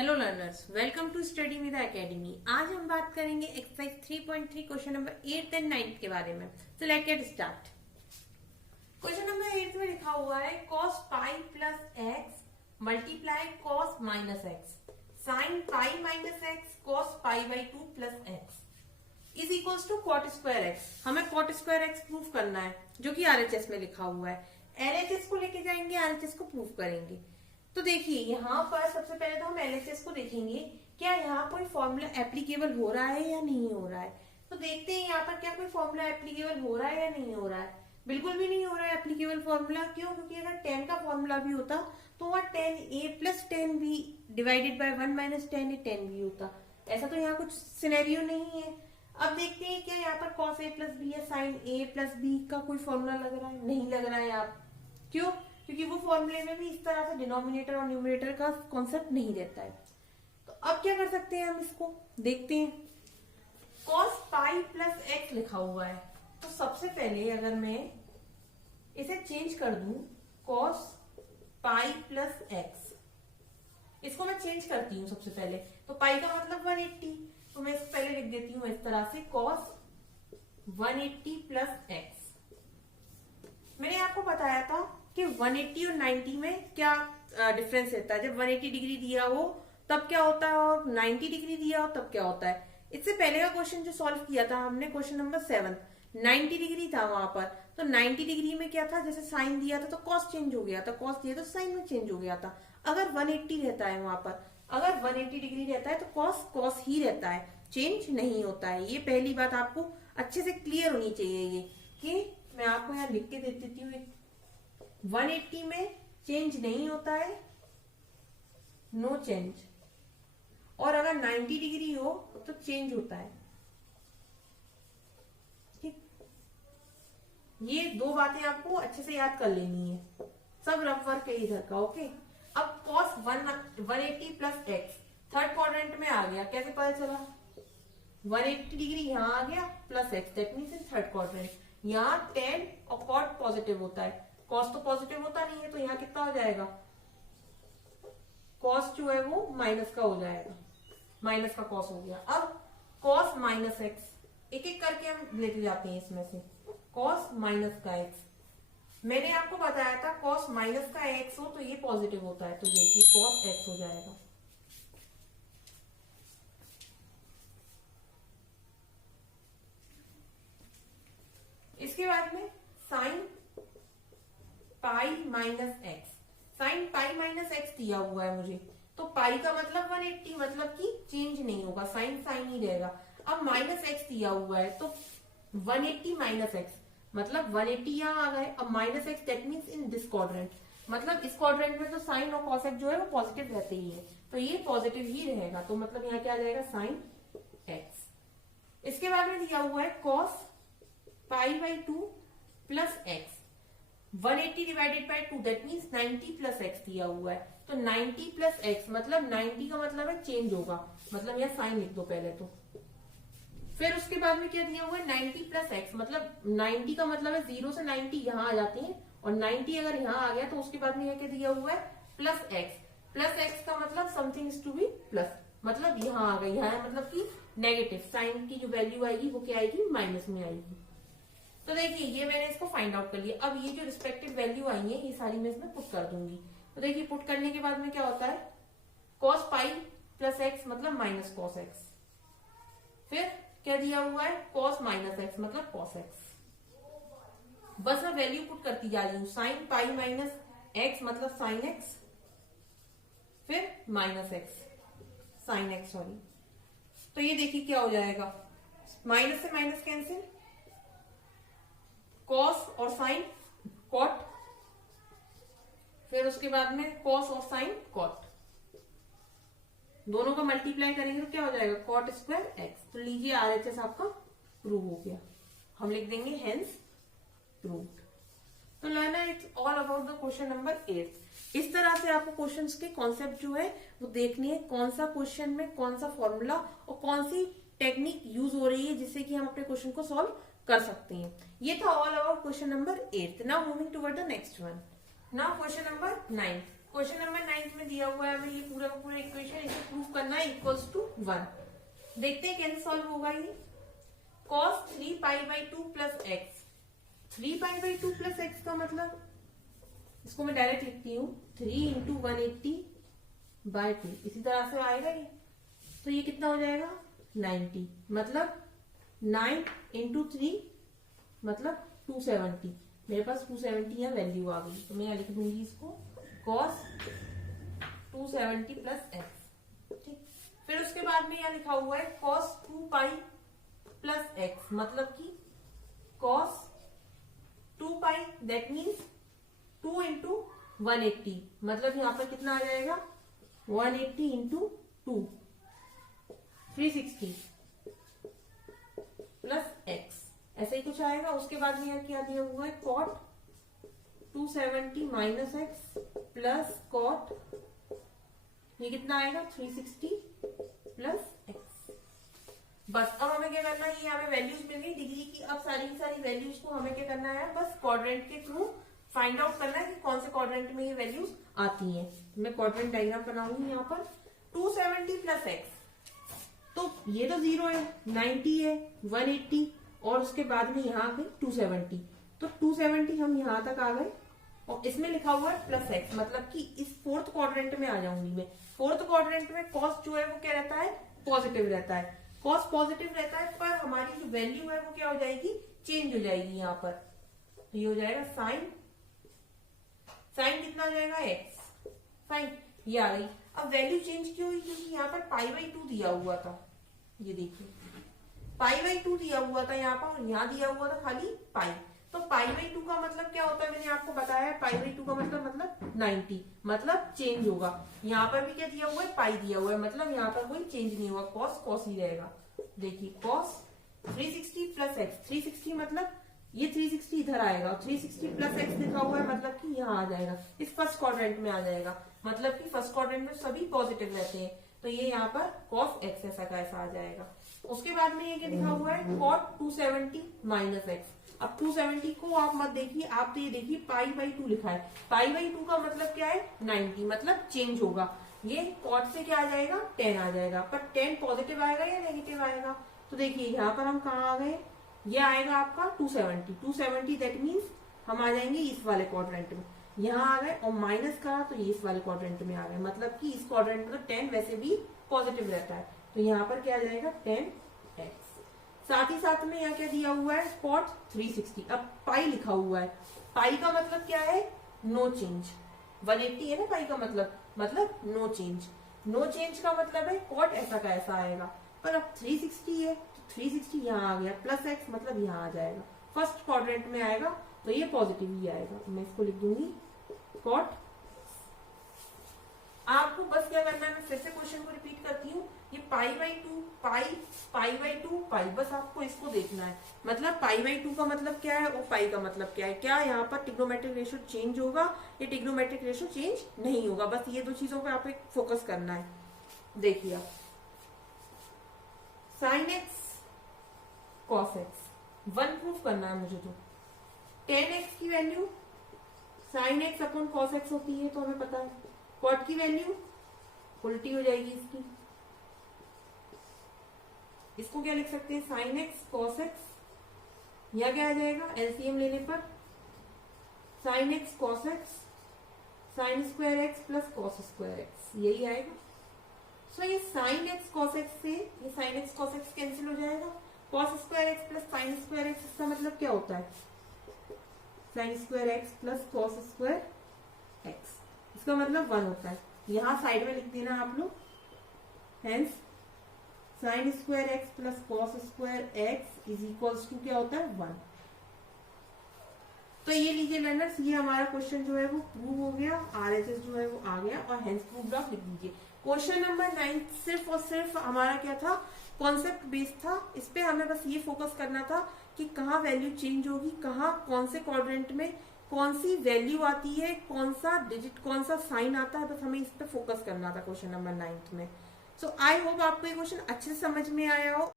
Hello learners, welcome to study with academy. आज हम बात करेंगे एक्सरसाइज 3.3 क्वेश्चन नंबर 8 एंड 9 के बारे में। So let's get start. Question number 8 में लिखा हुआ है cos pi plus x multiply cos minus x sine pi minus x cos pi by 2 plus x is equals to cot square x. हमें cot square x proof करना है जो कि RHS में लिखा हुआ है। एलएचएस को लेके जाएंगे, आरएचएस को प्रूफ करेंगे। तो देखिए यहाँ पर सबसे पहले तो हम एलएचएस को देखेंगे, क्या यहाँ कोई फॉर्मूला एप्लीकेबल हो रहा है या नहीं हो रहा है। तो देखते हैं यहाँ पर क्या कोई फॉर्मूला एप्लीकेबल हो रहा है या नहीं हो रहा है। बिल्कुल भी नहीं हो रहा है एप्लीकेबल फॉर्मूला। क्यों? क्योंकि अगर 10 का फॉर्मूला भी होता तो वह 10a plus 10b divided by 1 minus 10a 10b होता। ऐसा तो यहाँ कुछ सिनेरियो नहीं है। अब देखते हैं क्या यहाँ पर cos a प्लस b या sin a प्लस b का कोई फॉर्मूला लग रहा है। नहीं लग रहा है यहाँ। क्यों? क्योंकि वो फॉर्मूले में भी इस तरह से डिनोमिनेटर और न्यूमरेटर का कॉन्सेप्ट नहीं रहता है। तो अब क्या कर सकते हैं, हम इसको देखते हैं। cos पाई प्लस एक्स लिखा हुआ है, तो सबसे पहले अगर मैं इसे चेंज कर दूं cos पाई प्लस एक्स, इसको मैं चेंज करती हूँ सबसे पहले। तो पाई का मतलब 180, तो मैं इसको पहले लिख देती हूँ इस तरह से cos 180 प्लस एक्स। मैंने आपको बताया था कि 180 और 90 में क्या डिफरेंस रहता है। जब 180 डिग्री दिया हो तब क्या होता है और 90 डिग्री दिया हो तब क्या होता है। इससे पहले का क्वेश्चन जो सॉल्व किया था हमने, क्वेश्चन नंबर 7, 90 डिग्री था वहां पर। तो 90 डिग्री में क्या था, जैसे साइन दिया था तो कॉस चेंज हो गया था, कॉस दिया तो साइन में चेंज हो गया था। अगर 180 रहता है वहां पर, अगर 180 डिग्री रहता है तो कॉस कॉस ही रहता है, चेंज नहीं होता है। ये पहली बात आपको अच्छे से क्लियर होनी चाहिए। ये कि मैं आपको यहाँ लिख के दे देती हूँ, 180 में चेंज नहीं होता है, नो चेंज। और अगर 90 डिग्री हो तो चेंज होता है। ठीक, ये दो बातें आपको अच्छे से याद कर लेनी है। सब रफ वर्क है इधर का। ओके, अब cos 180 plus x third quadrant में आ गया। कैसे पता चला? 180 डिग्री यहाँ आ गया plus x, that means in third quadrant. यहाँ tan और cot पॉजिटिव होता है, cos तो पॉजिटिव होता नहीं है, तो यहाँ कितना हो जाएगा, cos जो है वो माइनस का हो जाएगा, माइनस का cos हो गया। अब cos माइनस एक्स, एक एक करके हम लेते जाते हैं इसमें से। cos माइनस का x, मैंने आपको बताया था cos माइनस का x हो तो ये पॉजिटिव होता है, तो ये cos x हो जाएगा। इसके बाद में sign pi minus x, sine pi minus x दिया हुआ है मुझे, तो पाई का मतलब 180, मतलब कि चेंज नहीं होगा, साइन साइन ही रहेगा। अब माइनस एक्स दिया हुआ है तो 180 माइनस एक्स, मतलब 180 यहाँ आ गए। अब minus x that means in this quadrant, मतलब इस क्वाड्रेंट में तो साइन और कॉस जो है वो पॉजिटिव रहते ही है, तो ये पॉजिटिव ही रहेगा। तो मतलब यहाँ क्या आ जाएगा, साइन एक्स। इसके बाद में दिया हुआ है cos pi by 2 plus x, 180 divided by 2 that means 90 plus x दिया हुआ है। तो 90 प्लस एक्स मतलब 90 का मतलब है चेंज होगा, मतलब यहाँ साइन लिख दो पहले तो। फिर उसके बाद में क्या दिया हुआ है, 90 प्लस एक्स, मतलब 90 का मतलब है 0 से 90 यहाँ आ जाती है, और 90 अगर यहाँ आ गया तो उसके बाद में यहाँ क्या दिया हुआ है, प्लस एक्स। प्लस एक्स का मतलब something is to be plus, मतलब यहाँ आ गई, यहाँ मतलब की नेगेटिव, साइन की जो वैल्यू आएगी वो क्या आएगी, माइनस में आएगी। तो देखिए ये मैंने इसको फाइंड आउट कर लिया। अब ये जो रिस्पेक्टिव वैल्यू आई है ये सारी मैं इसमें पुट कर दूंगी। तो देखिए पुट करने के बाद में क्या होता है, cos पाई प्लस एक्स मतलब माइनस cos एक्स। फिर क्या दिया हुआ है, cos माइनस एक्स मतलब cos एक्स। बस मैं वैल्यू पुट करती जा रही हूँ। साइन पाई माइनस एक्स मतलब साइन एक्स, फिर minus x, sine x sorry. तो ये देखिए क्या हो जाएगा, माइनस से माइनस कैंसिल, cos और साइन cot, फिर उसके बाद में cos और साइन cot, दोनों का मल्टीप्लाई करेंगे तो क्या हो जाएगा, cot स्क्वायर एक्स। तो लीजिए आरएचएस आपका प्रूव हो गया। हम लिख देंगे हेंस प्रूव्ड। तो learner it's all about the question number 8। इस तरह से आपको क्वेश्चंस के कॉन्सेप्ट जो है वो देखनी है, कौन सा क्वेश्चन में कौन सा फॉर्मूला और कौन सी टेक्निक यूज हो रही है जिससे कि हम अपने क्वेश्चन को सॉल्व कर सकते हैं। ये था all about question number 8। Now moving toward the next one. Now question number 9। Question number 9 में दिया हुआ है हमें ये पूरा का पूरा इक्वेशन, इसे प्रूव करना है इक्वल्स टू 1। देखते हैं कैसे सॉल्व होगा ये। cos 3π/2 plus x, 3π/2 plus x का मतलब, इसको मैं डायरेक्ट लिखती हूँ 3 इंटू 180/2, इसी तरह से आएगा ये। तो ये कितना हो जाएगा 90, मतलब 9 इंटू 3 मतलब 270। मेरे पास 270 यहाँ वैल्यू आ गई, तो मैं यहाँ लिख दूंगी इसको cos 270 प्लस एक्स। ठीक, फिर उसके बाद में यहाँ लिखा हुआ है cos 2π प्लस एक्स, मतलब कि cos 2π दैट मीन्स 2 इंटू 180, मतलब यहाँ पर कितना आ जाएगा 180 इंटू 2 360 प्लस एक्स, ऐसे ही कुछ आएगा। उसके बाद में यहाँ क्या दिया हुआ है cot 270 minus x plus cot, ये कितना आएगा 360 प्लस एक्स। बस अब हमें क्या करना है, ये हमें वैल्यूज मिल गई डिग्री की। अब सारी की सारी वैल्यूज को हमें क्या करना है, बस क्वाड्रेंट के थ्रू फाइंड आउट करना है कि कौन से क्वाड्रेंट में ये वैल्यूज आती हैं। मैं क्वाड्रेंट डायग्राम बनाऊंगी यहाँ पर। 270 प्लस एक्स, तो ये तो 0 है, 90 है, 180 और उसके बाद में यहाँ पे 270, तो 270 हम यहाँ तक आ गए। और इसमें लिखा हुआ है प्लस एक्स, मतलब कि इस फोर्थ क्वाड्रेंट में आ जाऊंगी मैं। फोर्थ क्वाड्रेंट में कॉस जो है वो क्या रहता है, पॉजिटिव रहता है। कॉस पॉजिटिव रहता है, पर हमारी जो वैल्यू है वो क्या हो जाएगी, चेंज हो जाएगी यहाँ पर। तो ये हो जाएगा साइन, साइन कितना हो जाएगा एक्स, फाइन, ये आ गई। अब वैल्यू चेंज क्यों हुई, क्योंकि यहाँ पर π/2 दिया हुआ था। ये देखिए π/2 दिया हुआ था यहाँ पर, और यहाँ दिया हुआ था खाली पाई। तो π/2 का मतलब क्या होता है, मैंने आपको बताया π/2 का मतलब 90, मतलब चेंज होगा। यहाँ पर भी क्या दिया हुआ है, पाई दिया हुआ है, मतलब यहाँ पर कोई चेंज नहीं हुआ, कॉस कॉस ही रहेगा। देखिए cos 360 प्लस एक्स, 360 मतलब ये 360 इधर आएगा, 360 प्लस एक्स लिखा हुआ है, मतलब कि यहाँ आ जाएगा, इस फर्स्ट क्वाड्रेंट में आ जाएगा। मतलब कि फर्स्ट क्वाड्रेंट में सभी पॉजिटिव रहते हैं, तो ये यहाँ पर cos x ऐसा का ऐसा आ जाएगा। उसके बाद में ये क्या लिखा हुआ है, cot 270 माइनस एक्स। अब 270 को आप मत देखिए, आप तो ये देखिए π/2 लिखा है। π/2 का मतलब क्या है, 90, मतलब चेंज होगा। ये cot से क्या आ जाएगा, 10 आ जाएगा, पर 10 पॉजिटिव आएगा या नेगेटिव आएगा। तो देखिए यहाँ पर हम कहाँ आ गए, ये आएगा आपका 270 दैट मीन्स हम आ जाएंगे इस वाले क्वाड्रेंट में, यहाँ आ गए। और माइनस कहा तो ये इस वाले क्वाड्रेंट में आ गए, मतलब कि इस क्वाड्रेंट में तो 10 वैसे भी पॉजिटिव रहता है, तो यहाँ पर क्या आ जाएगा 10x। साथ ही साथ में यहाँ क्या दिया हुआ है, cot 360। अब पाई लिखा हुआ है, पाई का मतलब क्या है, नो चेंज। 180 है ना पाई का मतलब नो चेंज। नो चेंज का मतलब है cot ऐसा का ऐसा आएगा, पर अब 360 है तो 360 यहाँ आ गया, प्लस एक्स मतलब यहाँ आ जाएगा, फर्स्ट क्वाड्रेंट में आएगा, तो ये पॉजिटिव ही आएगा। तो मैं इसको लिख दूंगी cot। आपको बस क्या करना है, मैं फिर से क्वेश्चन को रिपीट करती हूँ, ये π/2 पाई, बस आपको इसको देखना है। मतलब π/2 का मतलब क्या है और पाई का मतलब क्या है, क्या यहाँ पर ट्रिग्नोमेट्रिक रेशियो चेंज होगा, ये ट्रिग्नोमेट्रिक रेशियो चेंज नहीं होगा। बस ये दो चीजों पे आपको फोकस करना है। देखिए आप sine x cos x 1 proof करना है मुझे, तो 10x की value sine x upon cos x होती है, तो हमें पता है। कॉट की वैल्यू उल्टी हो जाएगी इसकी, इसको क्या लिख सकते हैं, साइन एक्स कॉस एक्स, या क्या आ जाएगा एलसीएम लेने पर sine x cos x sign square x plus cos square x, यही आएगा। सो ये साइन एक्स कॉस एक्स से ये sine x cos x cancel हो जाएगा, cos square x plus sign square x, इसका मतलब क्या होता है, sign square x plus cos square x, इसका मतलब 1 होता है। यहां साइड में लिख देना आप लोग, hence sine square x plus cos square x is equals to क्या होता है 1। तो ये लीजिए लर्नर्स, ये हमारा क्वेश्चन जो है वो प्रूव हो गया, आरएचएस जो है वो आ गया, और हेंस प्रूव्ड आप लिख दीजिए। क्वेश्चन नंबर 9 सिर्फ और सिर्फ हमारा क्या था, कॉन्सेप्ट बेस्ड था। इस पे हमें बस ये फोकस करना था कि कहाँ वैल्यू चेंज होगी, कहाँ कौन से क्वाड्रेंट में कौन सी वैल्यू आती है, कौन सा डिजिट कौन सा साइन आता है, बस हमें इस पे फोकस करना था क्वेश्चन नंबर 9 में। सो आई होप आपको ये क्वेश्चन अच्छे से समझ में आया हो।